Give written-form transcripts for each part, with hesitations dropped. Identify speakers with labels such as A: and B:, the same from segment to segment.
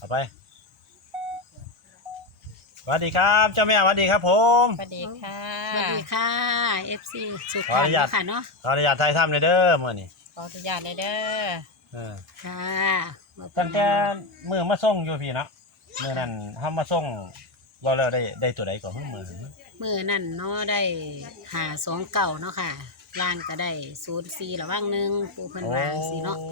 A: เอาไปสวัสดีครับเจ้าแม่สวัสดีครับผม
B: สวัสดีค่ะ
C: สวัสดีค่ะ FC สุ
A: ข
C: พ
A: อ
C: ร
A: อ
C: ร
A: นุ
C: ณ
A: ญาต
C: ค่ะเนาะ
A: ขออนุญาตไทยทำเลยเด้อมื่อนี้
B: ขออนุญาตเลยเด้อ
C: ค่ะ
A: ตั้งแต่มือมาส่งอยู่พี่เนาะเมื่อนั้นทำมาส่งเราแล้วได้ตัวใดก่อนมือ
C: มือนั่นเนาะได้หา2 เก่าเนาะค่ะล่างก็ได้04ระว่างหนึ่งปูเพิ่นวางสิเนาะ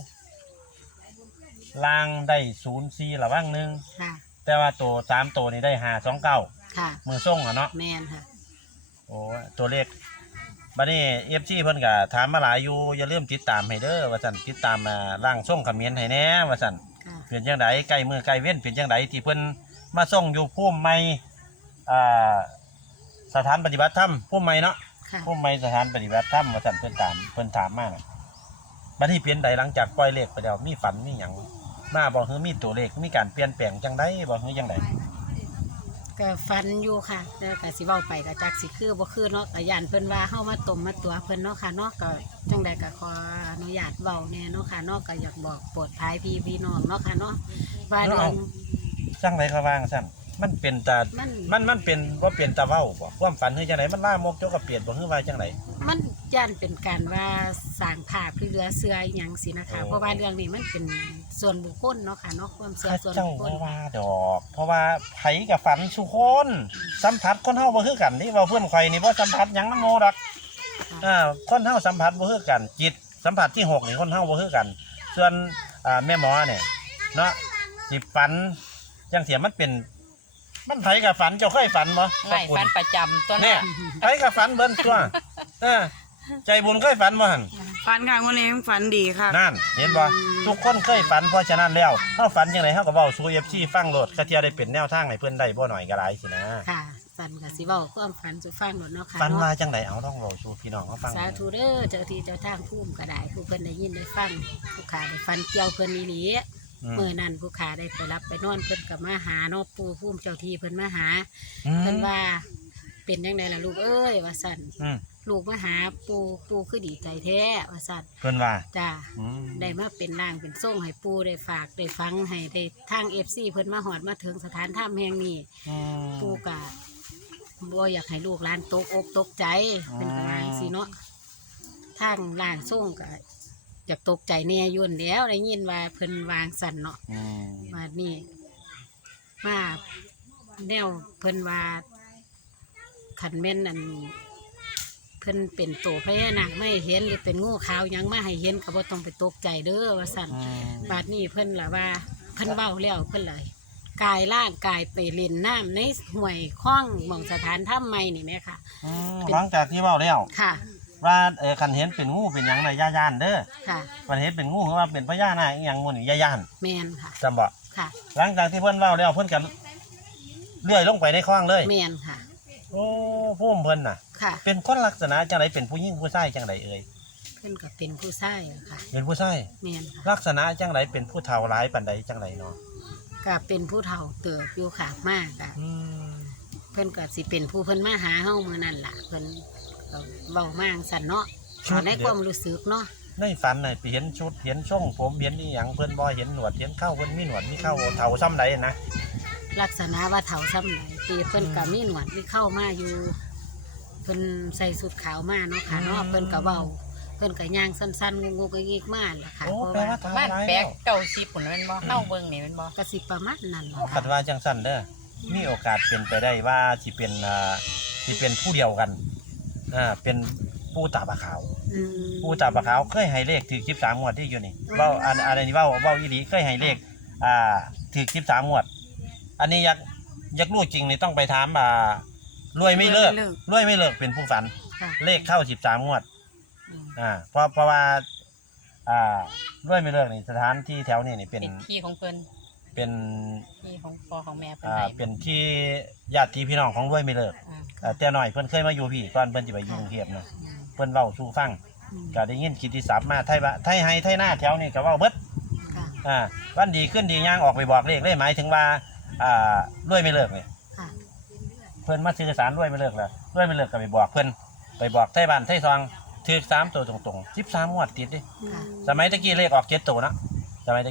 A: ลางได้04ระว่างหนึ่ง
C: ค่ะ
A: แต่ว่าตัว3ตัวนี้ได้529
C: ค่ะ
A: มือส่งอ่ะเนาะ
C: แมนค่ะ
A: โอ้ตัวเลขบัดนี้ FC เพิ่นก็ถามมาหลายอยู่อย่าลืมติดตามให้เด้อว่าซั่นติดตามมาร่างส่งคอมเมนต์ให้แหน่ว่าซั่น
C: ค่ะ
A: เป็นจังไดใกล้มือใกล้เว้นเป็นจังไดที่เพิ่นมาส่งอยู่ภูมิใหม่อ่าสถานปฏิบัติธรรมภูมิใหม่เนาะ
C: ค่ะ
A: ภูมิใหม่สถานปฏิบัติธรรมว่าซั่นเพิ่นถามมาน่ะบัดนี้เปลี่ยนใดหลังจากปล่อยเลขไปแล้วมีฝันมีหยังมาบ่ฮือมีตัวเลขมีการเปลี่ยนแปลงจังไดบ่ฮือจังได
C: ก็ฟันอยู่ค่ะแล้วก็สิเว้าไปก็จักสิคือบ่คือเนาะก็ย่านเพิ่นว่าเฮามาต้มมาตัวเพิ่นเนาะค่ะเนาะก็จังใดก็ขออนุญาตเว้าแน่เนาะค่ะเนาะก็อยากบอกโปรดภัยพี่น้องเนาะค่ะเนาะว่าเรื่อง
A: จังไดก็วางซั่นมันเป็นตา มันเป็นบ่เป็นตาเว้าบ่ความฝันคือจังไดมันล่ามกเจ้าก็เปลี่ยนบ่ฮือว่าจังได
C: มันย่านเป็นการว่าสร้างภาพหรือเหลือเสืออหย่างสินะคะ
A: โอ้
C: เพราะว่าเรื่องนี้มันเป็นส่วนบุคคลเนาะค่ะเนาะความเชื่อ
A: ข้า
C: ส่วน
A: เจ้า
C: บุคคล
A: บ่ว่าดอก เพราะว่าไผกับฝันสุคนสัมผัสคนเฮาบ่คือกันนี่ว่าเพื่อนข่อยนี่บ่สัมผัสหยังนำโมดอกคนเฮาสัมผัสบ่คือกัน จิตสัมผัสที่6นี่คนเฮาบ่คือกัน ส่วนแม่หมอเนี่ยเนาะสิฝันจังเสียมันเป็นมันไผกับฝันเจ้าเคยฝันบ่
B: ไม่ฟันประจำตัว
A: เนี่
B: น่ะ
A: ยไผกับฝันเบิ่นตัวเออใจบุญเคยฝันบ่หั่น
D: ฝันค่ะวันนี้ฝันดีค่ะ
A: นั่นเห็นบ่ทุกคนเคยฝันเพราะฉะนั้นแล้วเฮาฝันจังไดเฮาก็เว้าสู่ FC ฟังโลดก็เที่ยได้เป็นแนวทางให้เพิ่นได้บ่น้อยก็หลายสินะ
C: ค่ะสันกับสิเว้าความฝันสุฟังหมดเนาะค่ะ
A: ฝันว่า
C: เนาะ
A: จังไดเอาต้องเว้าสู่พี่น้องเฮาฟัง
C: สาธุเด้อเจ้าที่เจ้าทางภูมิก็ได้ผู้เพิ่นได้ยินได้ฟังผู้ขาได้ฟันเกี่ยวเพิ่นอีหลี
A: อืม
C: เมื่อนั้นผู้ขาได้ไปรับไปนอนเพิ่นก็มาหาเนาะปู่ภูมิเจ้าที่เพิ่นมาหา
A: อืม
C: เพิ่นว่าเป็นจังไดล่ะลูกเอ้ยว่าสั่น
A: อืม
C: ลูกมาหาปู่คือดีใจแท้ว่าสั่น
A: เพิ่นว่า
C: จ้า
A: อืม
C: ได้มาเป็นนางเป็นส่งให้ปู่ได้ฝากได้ฟังให้ได้ทาง FC เพิ่นมาหอดมาถึงสถานถ้ำแห่งนี้
A: อืม
C: ปู่กะบ่อยากให้ลูกหลานตกอกตกใจเป็นกระไรสิเนาะทางล่างส่งกะอยากตกใจแน่อยุ่นนแหล้วได้ยินว่าเพิ่นวางสั่นเนาะ
A: อืม
C: ว่านี่มาแนวเพิ่นว่าขันแม่นอันเพิ่นเป็นตัวพญานาคไม่เห็นหรือเป็นงูขาวหยังมาให้เห็นก็บ่ต้องไปตกใจเด้อว่าสั่น
A: อืม
C: บาดนี้เพิ่นล่ะว่าเพิ่นเบ้าแล้วเพิ่นเลยกายร่างกายไปเล่นน้ำในห้วยคลองหม่องสถานถ้ำใหม่นี่แหละค่ะ
A: อืมหลังจากที่เว้าแล้ว
C: ค่ะ
A: ว่าคันเห็นเป็นงูเป็นหยังได้อย่าย่านเด้อ
C: ค่ะ
A: คันเห็นเป็นงูหรือว่าเป็นพญานาคอีหยังหมู่นี่อย่าย่าน
C: แมนค่ะ
A: จำบ่
C: ค่ะ
A: หลังจากที่เพิ่นเว้าแล้วเพิ่นก็เลื่อยลงไปในคลองเลย
C: แมนค่ะ
A: โอ้ภูมิเพิ่นน่ะ
C: ค่ะ
A: เป็นคนลักษณะจังไดเป็นผู้หญิงผู้ชายจังไดเอ่ย
C: เพิ่นก็เป็นผู้ชายอะค่ะ
A: เป็นผู้ชาย
C: แมนค่ะ
A: ลักษณะจังไดเป็นผู้เฒ่าหลายปานใดจังไดเนาะ
C: ก็เป็นผู้เฒ่าเติบอยู่ค่ะมากอะ
A: อืม
C: เพิ่นก็สิเป็นผู้เพิ่นมาหาเฮามื้อนั้นล่ะเพิ่นก็เว้ามางสั่นเนาะขอในความรู้สึกเนาะ
A: ในฝันน่ะไปเห็นชุดเห็นทรงผมเห็นอีหยังเพิ่นบ่เห็นหนวดเห็นเข้าเพิ่นมีหนวดมีเข้าเฒ่าซ้ำใดนะ
C: ลักษณะว่าเฒ่าซ้ำไหนตีเพิ่นก็มีหนวดมีเข้ามาอยู่เพิ่นใส่สุดขาวมาเนาะค่ะเนาะเพิ่นก็เว้าเพิ่นก็ย่างสั้นๆงงๆงิกๆมาล่ะค่ะ
A: โอ้
C: เพราะ
A: แปล
C: ว่า
A: ว่าเฒ่า
B: บ้าน
A: หลาย
B: แปล
A: แล้
B: ก
A: ว
B: เก่าสิปุ่นแม่นบ่เข้าเบิ่งนี่แม่นบ่
C: ก็สิประมาณนั้นล่ะ
A: คันว่าจังซั่นเด้อมีโอกาสเป็นไปได้ว่าสิเป็นผู้เดียวกันเป็นปู่ตาบะขาว
C: อืม
A: ปู่ตาบะขาวเคยให้เลขถึง13งวดที่อยู่นี่เว้าอะไรนี่เว้าอีหลีเคยให้เลขถึง13งวด อันนี้อยากรู้จริงนี่ต้องไปถามรวยไม่เลิกรวยไม่เลิกเป็นผู้ฝัน
C: ค่ะ
A: เลขเข้า13งวด
C: อืม
A: เพราะว่ารวยไม่เลิกนี่สถานที่แถวนี้นี่เป็น
B: เป็นที่ของเพิ่น
A: เป็น
B: ที่ของพ่อของแม่เพิ่นให้
A: เป็นที่ญาติพี่น้องของรวยไม่เลิก แต่หน่อยเพิ่นเคยมาอยู่พี่ก่อนเพิ่นสิไปอยู่กรุงเทพเนาะเพิ่นเว้าสู่ฟัง
C: อืม
A: ก็ได้ยินกิตติศัพท์มาไทยไฮไทยหน้าแถวนี้ก็เว้าเบิด
C: ค่ะ
A: วันดีขึ้นดีย่างออกไปบอกเลขเลยหมายถึงว่ารวยไม่เลิกนี่
C: ค่ะ
A: เพิ่นมาสื่อสารรวยไม่เลิกแล้วรวยไม่เลิกก็ไปบอกเพิ่นไปบอกไทยบ้านไทยซองถือ3ตัวตรงๆ13งวดติดดิ
C: ค่ะ
A: สมัยตะกี้เลขออก7ตัวเนาะสมัยตะกี้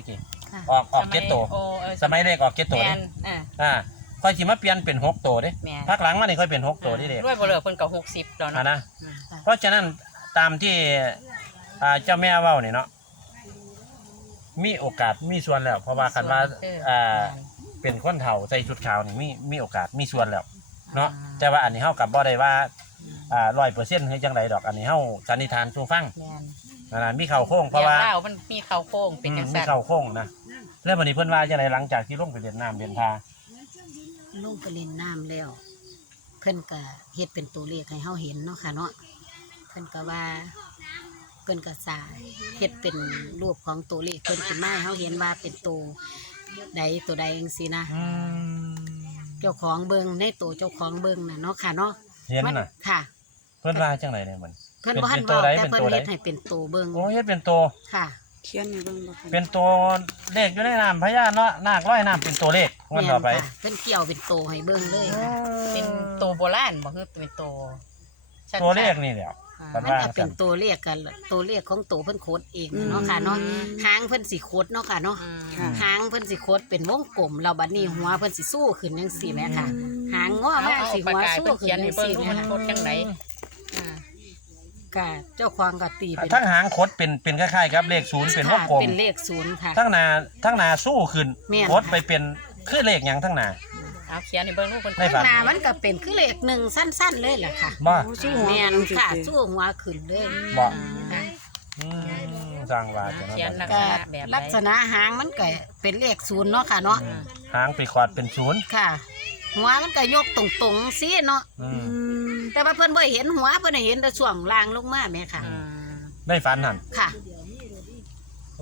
C: ค่ะ
A: ออกเก็ตโต
B: โอ้
A: สมัยเลขออกเก็ตโต
B: แม
A: เด้
B: น
A: ค่อยสิมาเปลี่ยนเป็น6โตเด้
B: แม่น
A: พักหลังมานี่ค่อยเป็น6โตนี่เด้
B: ด้วยบ่เหลือเพิ่นก็60แล้วเนาะ
A: นะเพราะฉะนั้นตามที่เจ้าแม่เว้านี่เนาะมีโอกาสมีส่วนแล้ว เพราะว่าคันว่าเป็นคนเฒ่าใส่ชุดขาวนี่มีโอกาสมีส่วนแล้วเนาะแต่ว่าอันนี้เฮากับบ่ได้ว่า100%ให้จังไดดอกอันนี้เฮาสันนิษฐานสู่ฟัง
B: แม่น
A: นั่นน่ะมีเข้าโค้งเพ
B: เรีย
A: ราะ
B: ง
A: ว่า
B: เล่ามันมีเขาโค้งเป็นจัง
A: มี
B: ซั่น
A: เข้าโค้งนะแล้ววันนี้เพิ่นว่าจังไดหลังจากที่ลงไปเล่นน้ำเล่นท่า
C: ลงไปเล่นน้ำแล้ว เพิ่นก็เฮ็ดเป็นตัวเลขให้เฮาเห็นเนาะค่ะเนาะเพิ่นก็ว่าเพิ่นก็สาเฮ็ดเป็นรูปของตัวเลขเพิ่นขึ้นมาให้เฮาเห็นว่าเป็นตัวใดตัวใดจังซี่นะเจ้าของเบิ่งในตัวเจ้าของเบิ่งน่ะเนาะค่ะเนาะ
A: เห็น
C: มั
A: น่ะ
C: ค่ะ
A: เพิ่นว่าจังไดเนี่ยมัน
C: เพิ่นบ่ทัน
A: เป็นตัว
C: เว้า
A: ใด
C: แต่
A: เป็น
C: เพิ่น
A: ตัวใด
C: เฮ็ดให้เป็นตัวเบิ่ง
A: โอ้เฮ็ดเป็นตัว
C: ค่ะ
D: เขียนให้เบิ่งบ่ค่ะ
A: เป็นตัวเลขอยู่ในน้ำพญาเนาะนาคร้อยน้ำเป็นตัวเลขวันต่อไป
C: แม่นค่ะเพิ่นเกี่ยวเป็นตัวให้เบิ่งเลยค่ะ
B: เป็นโตโบราณบ่คือเป็นโตชัดๆ
A: ตัวเลขนี่แหละ
B: อ่า
C: มันก็เป็นตัวเลขกันตัวเลขของตัวเพิ่นโคดเองเนาะค่ะเนาะหางเพิ่นสิโคดเนาะค่ะเนาะ
B: อืม
C: หางเพิ่นสิโคดเป็นวงกลมเราบัดนี้หัวเพิ่นสิสู้ขึ้นจังซี่แหมค่ะ หางงอ
B: เอา
C: มา
B: เอา
C: สิ
B: ปา
C: หั
B: ก
C: ว
B: กา
C: สู้
B: เพิ่น
C: ขึ้
B: เขีย
C: น
B: นให้
C: จัง
B: เบิ่ง
C: ซี่
B: ดู
C: แหม
B: มัน
C: ค่ะ
B: โคตรจังไดอ่า
C: ก็เจ้าของก็ตีเป็น
A: ทั้งหางคดเป็นคล้ายๆกับเลขศูนย์เป็นว
C: ค่ะ
A: งกลม
C: เป็นเลข0ค่ะ
A: ทั้งหนาสู้ขึ้น
C: แม่น
A: คดไปเป็นคือเลขหยังทั้งหนา
B: เอาเขียนให้เบิ่งดูเพิ่น
A: ได้
C: ข้างหน้ามันก็เป็นคือเลข1สั้นๆเลยแหละค่ะ
A: บ่
D: โอ้สู้หัว
C: แม่น
D: จังสิ
C: ค่ะ
D: เด้
C: สู้หัวขึ้นเลย
A: บ่
C: ค่ะ
A: สร้างว่าจัง
B: เขียน
A: นั้น
C: ก็
B: แบบ
C: ลักษณะหางมันก็เป็นเลข0เนาะค่ะเนาะ
A: หางไปขวาดเป็นศูนย์
C: ค่ะ หัวมันก็ยกตรงๆสิเนาะ
A: อืม
D: อืม
C: แต่ว่าเพิ่นบ่เห็นหัวเพิ่นให้เห็นแต่ช่วงล่างลงมาแม่ค่ะ
A: ได้ฝันหั่น
C: ค่ะ
A: โอ้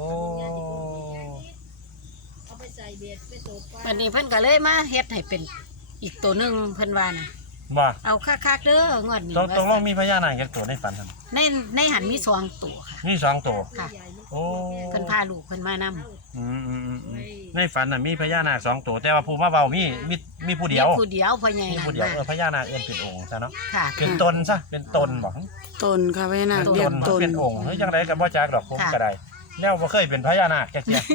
C: วันนี้เพิ่นก็เลยมาเฮ็ดให้เป็นอีกตัวหนึงเพิ่นว่าน่ะ
A: บ่
C: เอาคักๆเด้องวดนี้
A: ตรงลงมีพญานาคจักตัวในฝันหั่น
C: ในหันมี2ตัวค่ะ
A: มี2ตัว
C: ค่ะ
A: โอ้
C: เพิ่นพาลูกเพิ่นมานำ
A: ในฝันน่ะมีพญานาค2ตัวแต่ว่าผู้มาเว้ามีผู้เดียว
C: ผู้เดียวพ่อใหญ่
A: มี
C: นั่น
A: ผู้เดียว
C: มา
A: พญานาคเอิ้นเป็นองค์ซะเนาะ
C: ค่ะ
A: เป็นตนซะเป็นตนบ่
D: ตนค่ะพญานาค
C: ตน
D: เรียกตน
A: เป็นองค์เฮ้ยจังไดก็บ่จักดอกผม
C: ค่ะ
A: ก็ได้แล้วบ่เคยเป็นพญานาคจักเที่ย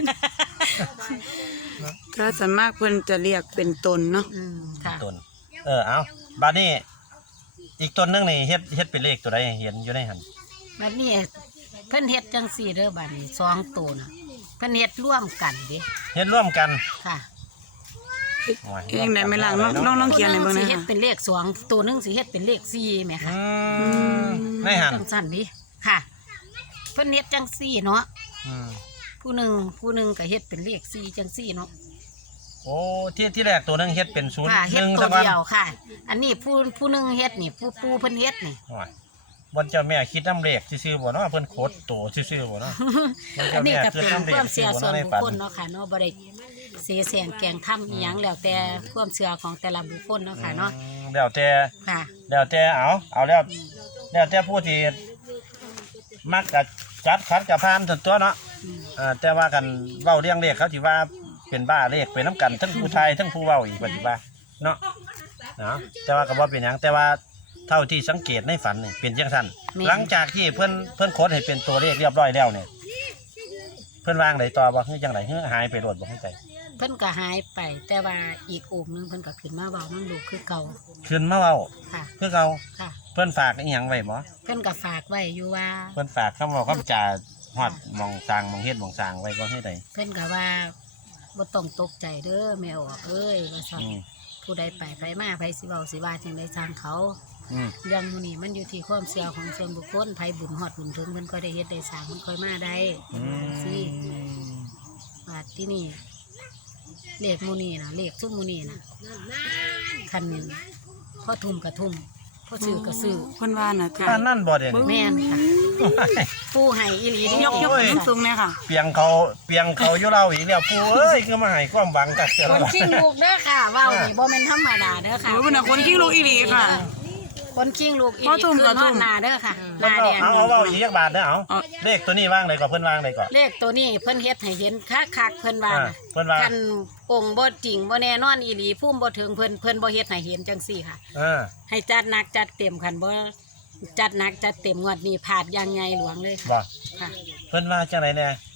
D: ถ้าส่วนมากเพิ่นจะเรียกเป็นตนเนาะ
C: อืมค่ะ
A: ตนเอาบัดนี้อีกตนหนึงนี่เฮ็ดเป็นเลขตัวใดเห็นอยู่ในหั่น
C: บัดนี้เพิ่นเฮ็ดจังซี่เด้อบัดนี้2ตัวน่ะเพิ่นเฮ็ดร่วมกันเด้
A: เฮ็ดร่วมกัน
C: ค่ะ
A: โอ้ย
D: เองได้ไหม่ล่ะน้องเขียนให้เบิ่ง
C: ตัวห
D: นะ
C: สิเฮ็ด
D: คะ
C: เป็นเลข2ตัวหนึงสิเฮ็ดเป็นเลข4แหมค่ะ
A: ในหั่น
C: จังซั่นดิค่ะ เพิ่นเฮ็ดจังซี่เนาะ
A: อืม
C: ผู้หนึ่งก็เฮ็ดเป็นเลข4จังซี่เนาะ
A: โอ้ที่แรกตัวหนึงเฮ็ดเป็น0
C: ค่ะเฮ็ด
A: 1
C: ตั
A: ซะ
C: ว
A: ก่อน
C: เดียวค่ะ อันนี้ผู้หนึงเฮ็ดนี่ผู้เพิ่นเฮ็ดนี่
A: โอ้ยบ่เจ้าแม่คิดน้ำเลขซื่อๆบ่เนาะเพิ่นโคตรโตซื่อๆบ่เนาะบ่
C: อั
A: เจ้าน
C: นี้
A: แม่
C: ก็
A: คิด
C: เป็น
A: น้ำเล
C: ค
A: ข
C: วามเชื่
A: ซื่
C: อ
A: อๆบ่
C: ส่วน
A: เนาะใน
C: บุค
A: ฝัน
C: คลเนาะค่ะเนาะบ่ได้เสียแสงแกงทํอีหยังแล้วแต่ความเชื่อของแต่ละบุคคลเนาะค่ะเนาะ
A: แล้วแต่
C: ค่ะ
A: แล้วแต่เอาแล้วแต่ผู้ที่มักกับจัดขัดกับพานส่วนตัวเนาะแต่ว่ากันเว้าเรื่องเลขเขาสิว่าเป็นบ้าเลขไปน้ำกันทั้งผู้ชายทั้งผู้เว้าอีกว่าสิว่าเนาะแต่ว่าก็บ่เป็นหยังแต่ว่าเท่าที่สังเกตในฝันนี่เป็นจังซั่นหลังจากที่เพิ่นโค้ดให้เป็นตัวเลขเรียบร้อยแล้วเนี่ยเพิ่นวางไหนต่อบ่คือจังได๋คือหายไปโดดบ่เข้าใจ
C: เพิ่นก็หายไป แต่ว่าอีกองค์หนึงเพิ่นก็ขึ้นมาเว้านำลูกคือเก่า
A: ขึ้นมาเว้า
C: ค่ะ
A: คือเก่า
C: ค่ะ
A: เพิ่นฝากอีหยังไว้บ่
C: เพิ่นก็ฝากไว้อยู่ว่า
A: เพิ่นฝากคำเว้าคำจาฮอดหมองสร้างหมองเฮ็ดหมองสร้างไว้บ่คือใด
C: เพิ่นก็ว่าบ่ต้องตกใจเด้อแม่ออกเอ้ยว่าซั่น
A: อืม
C: ผู้ใดไปไผมาไผสิเว้าสิว่าจังได๋ช่างเขา
A: อืม
C: เรื่องหมู่นี้มันอยู่ที่ความเชื่อของส่วนบุคคลไผบุญฮอดบุญถึงเพิ่นก็ได้เฮ็ดได้สร้างมันค่อยมาได้สิว่าที่นี่เลขหมู่นี้น่ะเลขทุกหมู่นี้น่ะคันพอทุ่มก็ทุ่มพอซื้อก็ซื้อ
D: เพิ่นว่าน่ะค่ะ
A: อันนั่นบ่เด่น
C: แม่นค่ะผู้ให้อีหลีเด้
D: ยกขึ้นสูงๆเนี่ยค่ะ
A: เปียงเขาอยู่เราอีกแล้วปู่เอ้ยคือมาให้ความหวังกับเจ้า
C: คนขี้ลูกเด้อค่ะเว้านี่บ่แม่นธรรมดาเด้อค่ะ
D: โอ้ยเพิ่นน่ะคนขี้ลูกอีหลีค่ะ
C: คนขี้ลูกอี
D: พอ
C: หลี
D: ทุ่ม
C: คื
D: ก็
C: อน
D: ทุ่
C: อน
D: ม
C: หน้าเด้อค่ะห
A: เพิ่น
C: น้าแดง
A: เอาเว้าอีกจักบาทเด้อเอา
D: เอา
A: เลขตัวนี้วางเลยก่อนเพิ่นวางเลยก่อน
C: เลขตัวนี้เพิ่นเฮ็ดให้เห็นคักๆเพิ่นว่าน่ะ
A: เพิ่นว่า
C: คันองค์บ่จริงบ่แน่นอนอีหลีภูมิบ่ถึงเพิ่นบ่เฮ็ดให้เห็นจังซี่ค่ะ ให้จัดหนักจัดเต็มคันบ่จัดหนักจัดเต็มงวดนี้พลาดอย่างใหญ่หลวงเลยค่ะ
A: บ่
C: ค่ะ
A: เพิ่นว่าจังไดแน่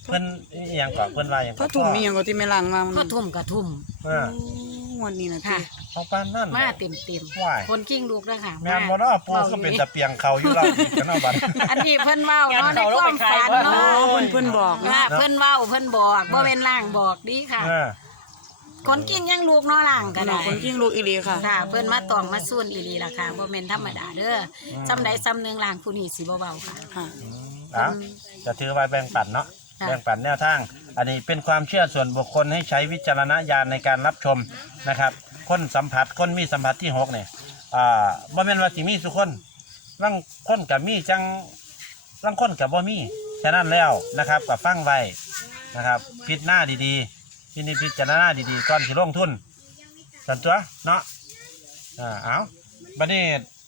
A: เพิ่นอหยังก็เพิ่นว่าหยัง
D: พ่อถุ่มมีหยังก็ที่แม่ล้างมา
C: พ่อทุ่มกระทุ่ม
A: เออ
D: วันนี้นะ
C: ค่ะ
D: พี่
A: เอาปานนั่น
C: มาเต็ม
A: ว้าย
C: คนกิ้งลูกด้วยค่ะ
A: แม่นบ่เนาะปูก็เป็นตะเปียงเขาอยู่เราอีกกันเนาะบัด
C: อันนี้เพิ่นเว้าเนาะในความฝัน
D: อ๋อ
C: เนาะ
D: เพิ่นบอกนะ
C: ค่ะเพิ่นเว้าเพิ่นบอกบ่เป็นล่างบอกดีค่ะ
A: เออ
C: คนกิ้งยังลูกเนาะล่างก็
D: ขนา
C: ได้
D: ดคนกิ้งลูกอีหลีค่ะ
C: ค่ะ เพิ่นมาตองมาซุ่นอีหลีล่ะค่ะบ่แม่นธรรมดาเด้อซ้ำใดซ้ำหนึงล่างผู้นี้สิบ่เว้าค่ะ
D: ค่ะ
A: อ่ะจะถือไว้แบ่งปันเนาะ
C: ค่ะ
A: แบ่งปันแนวทาง อันนี้เป็นความเชื่อส่วนบุคคลให้ใช้วิจารณญาณในการรับชมนะครับ คนสัมผัสคนมีสัมผัสที่6เนี่ยบ่แม่นว่าสิมีทุกคนบางคนก็มีจังบางคนก็บ่มีฉะนั้นแล้วนะครับก็ฟังไว้นะครับพิจารณาดีๆพิจารณาดีๆก่อนสิลงทุนสันตัวเนาะเอาบัดนี้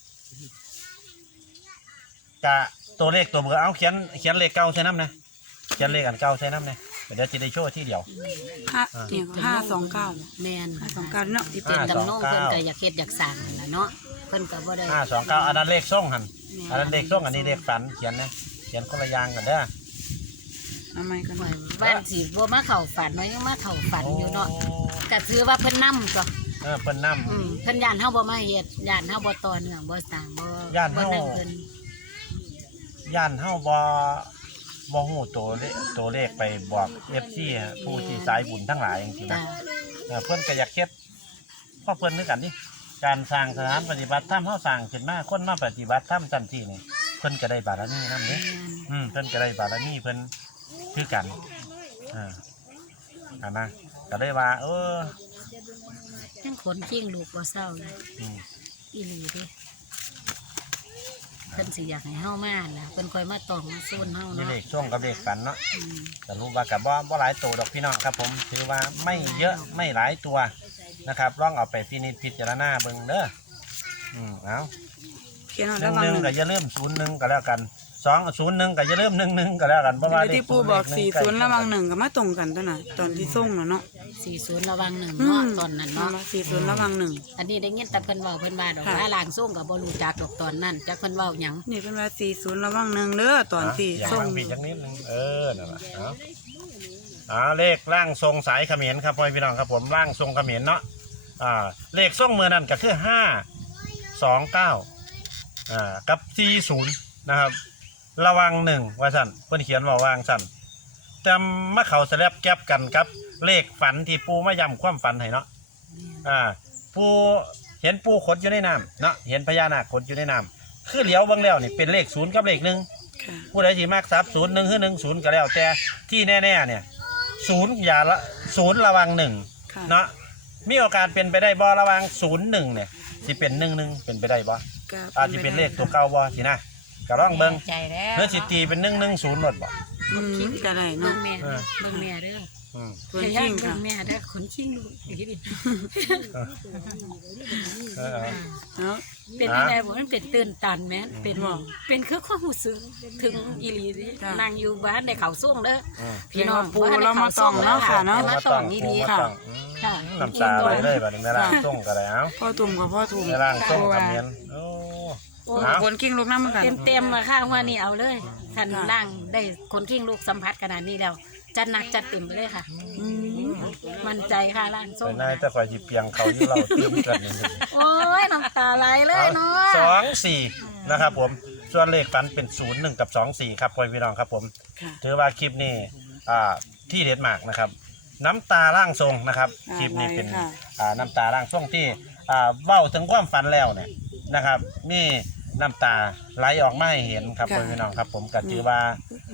A: กะตัวเลขตัวเบอร์เอาเขียนเลขเก่าใส่น้ำนะเขียนเลขอันเก่าใส่น้ำนะเดี๋ยวจะได้โชว์ที่เดียว
D: 529
C: แม่น
D: 529เนาะที่
C: เจน
A: 529
C: ดำนงเพิ่นก็อยากเฮ็ดอยากสร้างนั่นล่ะเนาะเพิ่นก็บ่ได้
A: 529อันนั้นเลขส่งหันอันนั้นเลขส่งอันนี้เลขฝันเขียนนะเขียนคนละอย่างกันเด้อ
D: ทำไมกัน
C: บ้านสิบ่มาเข้าฝันเนาะยังมาเข้าฝันอยู่เนาะก็ถือว่าเพิ่นนำจ้ะ
A: เพิ่นน
C: เพิ่นย่านเฮาบ่มาเฮ็ดย่านเฮาบ่ต่อเนื่องบ่สร้างบ่
A: ย้านเฮา
C: บ่นั่นเพิ่น
A: ำย่านเฮาบ่ฮู้ตัวเลขไปบอก FC ผู้ที่สายบุญทั้งหลายจริงๆ
C: จ้ะ
A: นะเพิ่นก็อยากเฮ็ดเพราะเพิ่นคือกันนี่การสร้างสถานปฏิบัติธรรมเฮาสร้างขึ้นมาคนมาปฏิบัติธรรมจังซี่นี่เพิ่นก็ได้บารมีนำเด้ เพิ่นก็ได้บารมีเพิ่นคือกันอันนะก็ได้ว่า
C: ยังขนกิ้งลูกบ่เศร้าอยู่
A: อืม
C: อีหลีเด้เพิ่นสิอยากให้เฮามาล่ะเพิ่นค่อยมาตองมาซูนเฮา
A: มี
C: เนาะ
A: เลขช่วงกับเลขฝันเนาะ
C: อืม
A: แต่รู้ว่ากับบ่หลายตัวดอกพี่น้องครับผมถือว่าไม่เยอะไม่หลายตัวนะครับลองเอาไปพิจารณาเบิ่งเด้อเอา
D: เขียนเอาระวัง
A: 1 ก็อย่าลืม01ก็แล้วกัน201ก็อย่าลืม11ก็แล้วกันเพราะว่าเลข
D: ที่ปู่บอก40ระวัง1ก็มาตรงกันตัวน่ะตอนที่ส่งน่ะเนาะ
C: 40ระวังหนึ่งเนาะตอนนั้นเนาะ
D: 40ระวัง1
C: อันนี้ได้ยินแต่เพิ่นเว้าเพิ่นว่าดอก
D: ค่ะ
C: ว่าล่างส่งก็บ่รู้จักดอกตอนนั้นจักเพิ่นเว้าหยัง
D: นี่เป็นว่า40ระวัง1เด้อตอนที่
A: อย่าง
D: ส่ง
A: บางปีจักนิดนึงนั่นแหละเลขร่างทรงสายเขมรครับพ่อพี่น้องครับผมร่างทรงเขมรเนาะเลขทรงมือนั่นก็คือ529กับ40นะครับระวัง1ว่าสั่นเพิ่นเขียนว่าวางสั่นแต่มาเขาสแลบแก็บกันครับเลขฝันที่ปูมาย้ำความฝันให้เนาะปูเห็นปูขดอยู่ในน้ำเนาะเห็นพญานาคขดอยู่ในน้ำคือเหลียวเบิ่งแล้วนี่เป็นเลข0กับเลข1
D: ค่ะ
A: ผู้ใดที่มากทรัพย์01คือ10ก็แล้วแต่ที่แน่ๆเนี่ย0อย่าละ0ระวัง1
D: ค่ะ
A: เนาะมีโอกาสเป็นไปได้บ่ระวัง01เนี่ยสิเป็น11เป็นไปได้บ่อาจจะเป็นเลขตัวเก่าบ่สินะก็ลองเบิ่ง
B: ใจแล้ว
A: เนื้อสิตีเป็น110หมดบ่
D: ก็ได้
C: เบิ่
D: เนาะ
C: งแม่เบิ่งแม่เด้อ
A: อืม
D: คน
C: ให้
D: จริ
C: ย่าง
D: ง
C: เบิ่
D: ค่ะ
C: งแม่เด้อขนขิงลูกอีกที
A: เออ
D: เนาะ
C: เป็นยังไงบ่มันเป็นตื่นตันแม่เป็นคือความรู้สึกถึงอีหลีเด้
D: จ้ะ
C: นั่งอยู่บ้านได้เข้าส่งเด้อ
D: พี่น้องปูเรามาส่องเนาะค่ะเนาะ
C: มาส่องอีหลี
A: ค่ะ
C: ค่ะ
A: น้ำตาไหลเลยบัดนี้แม่ร่างส่งก็ได้เอ้า
D: พ่อตุ่มกับพ่อตุ่ม
A: แม่ร่างส่งกับเมียนโอ้
D: คนกิ้งลูกน้ำเหมือนกัน
C: เต็มมาค่ะว่านี่เอาเลยท่านล่างได้คนขิงลูกสัมผัสขนาดนี้แล้วจัดหนักจัดเต็มไปเลยค่ะ มั่นใจค่ะล่างส่
A: ไป
C: ง
A: นายแต่ข่อยสิเปียงเขาอยู่เราเตรียมกันนี่
C: โอ้ยน้ำตาไหลเลยเนาะ
A: 24นะครับผมส่วนเลขฝันเป็น01กับ24ครับพ่อพี่น้องครับผม
D: ค่ะ
A: ถือว่าคลิปนี้ที่เด็ดมากนะครับน้ำตาร่างทรงนะครับคลิปนี้เป็นน้ำตาร่างทรงที่เบ้าถึงความฝันแล้วเนี่ยนะครับนี่น้ำตาไหลออกมาให้เห็นครับพ่อพี่น้องครับผมก็ถือว่า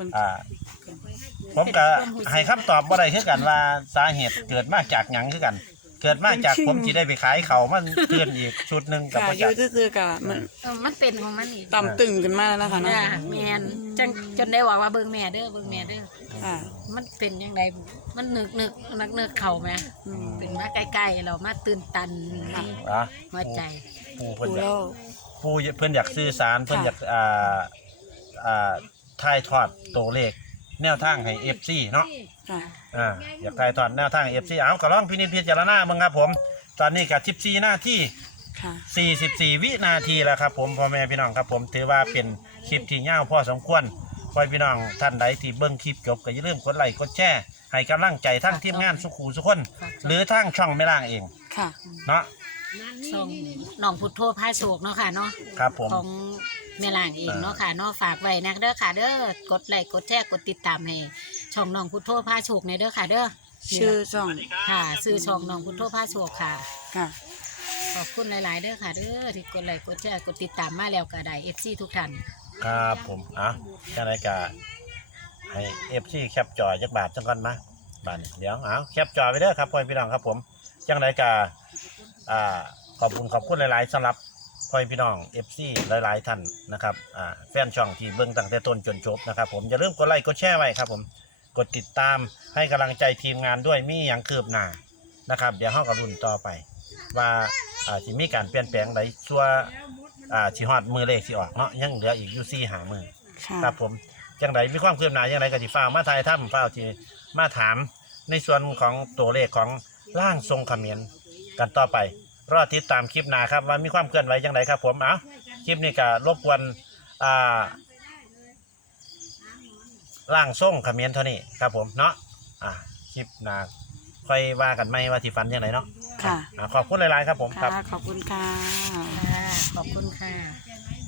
A: ผมก็ให้คำตอบบ่ได้คือกันว่าสาเหตุเกิดมาจากหยังคือกัน เกิดมาจากผมที่ได้ไปขายเขามันเตือนอีกชุดหนึ่งกับ
D: ค่ะ
A: ประ
D: อ
A: จั
D: ยู่
A: กษ์
D: ซื่อๆกับมัน
C: มันเป็นของมันนี่
D: ต่ำตึงขึ้นมาแล้วนะคะเนาะ
C: แมนจนได้บอกว่าเบิ่งแม่เด้อเบิ่งแม่เด้อ
D: ค่ะ
C: มันเป็นยังไงมันนึกเข่าไหมเป็นมาใกล้ๆเรามาตื่นตันหัวใจ
A: ปูเพิ่
D: ปู
A: นอยาก
D: เล่า
A: ปูเพิ่นอยากสื่อสารเพิ่นอยากถ่ายทอดตัวเลขแนวทางให้ FC เนาะ
D: ค่ะ
A: อยากถ่ายทอดแนวทาง FC เอาก็ลองพินิจพิจารณาเบิ่งครับผมตอนนี้ก็14หน้าที่
D: ค่ะ
A: 44 วินาทีแล้วครับผมพ่อแม่พี่น้องครับผมถือว่าเป็นคลิปที่ยาวพอสมควรคอยพี่น้องท่านใดที่เบิ่งคลิปจบก็อย่าลืมกดไลค์กดแชร์ให้กำลังใจทั้งทีมงานสุขูสุคนหรือทั้งช่องแม่ล่างเอง
D: ค่ะ
A: เนาะ
C: ช่องน้องพุทโธพาโชคเนาะค่ะเนาะ
A: ครับผม
C: ของแม่ล่างเองเนาะค่ะเนาะฝากไว้นะเด้อค่ะเด้อกดไลค์กดแชร์กดติดตามให้ช่องน้องพุทโธพาโชคในเด้อค่ะเด้อ
D: ชื่อช่อง
C: ค่ะชื่อช่องน้องพุทโธพาโชคค่ะ
D: ค่ะ
C: ขอบคุณหลาย ๆ เด้อค่ะเด้อที่กดไลค์กดแชร์กดติดตามมาแล้วก็ได้ FC ทุกท่าน
A: ครับผมจังไรกะให้FC แคปจอจักบาทจังก่อนมาบาทเดี๋ยวแคปจอไปเด้อครับพ่อพี่น้องครับผมจังไรกะขอบคุณหลาย ๆสำหรับพ่อพี่น้อง FC หลาย ๆ ท่านนะครับแฟนช่องที่เบิ่งตั้งแต่ต้นจนจบนะครับผมอย่าลืมกดไลค์กดแชร์ไว้ครับผมกดติดตามให้กำลังใจทีมงานด้วยมีอย่างคืบหน้านะครับเดี๋ยวเฮากับรุ่นต่อไปว่าสิมีการเปลี่ยนแปลงใดชั่วสิฮอดมือเลขสิออกเนาะยังเหลืออีกอยู่4 5 มื้อ
D: ค่ะ
A: ครับผมจังไดมีความคืบหน้าจังไดก็สิฟ้าวมาทายถ้ำฟ้าวที่มาถามในส่วนของตัวเลขของร่างทรงเขมรกันต่อไปรอติดตามคลิปหน้าครับว่ามีความเคลื่อนไหวจังไดครับผมคลิปนี้ก็รบกวนร่างทรงเขมรเท่านี้ครับผมเนาะคลิปหน้าค่อยว่ากันไหมว่าที่ฟันจังไดเนาะ
D: ค่ะ
A: ขอบคุณหลายๆครับผมครับ
D: ค่ะ ขอบคุณค่ะ
C: ค่ะขอบคุณค่ะ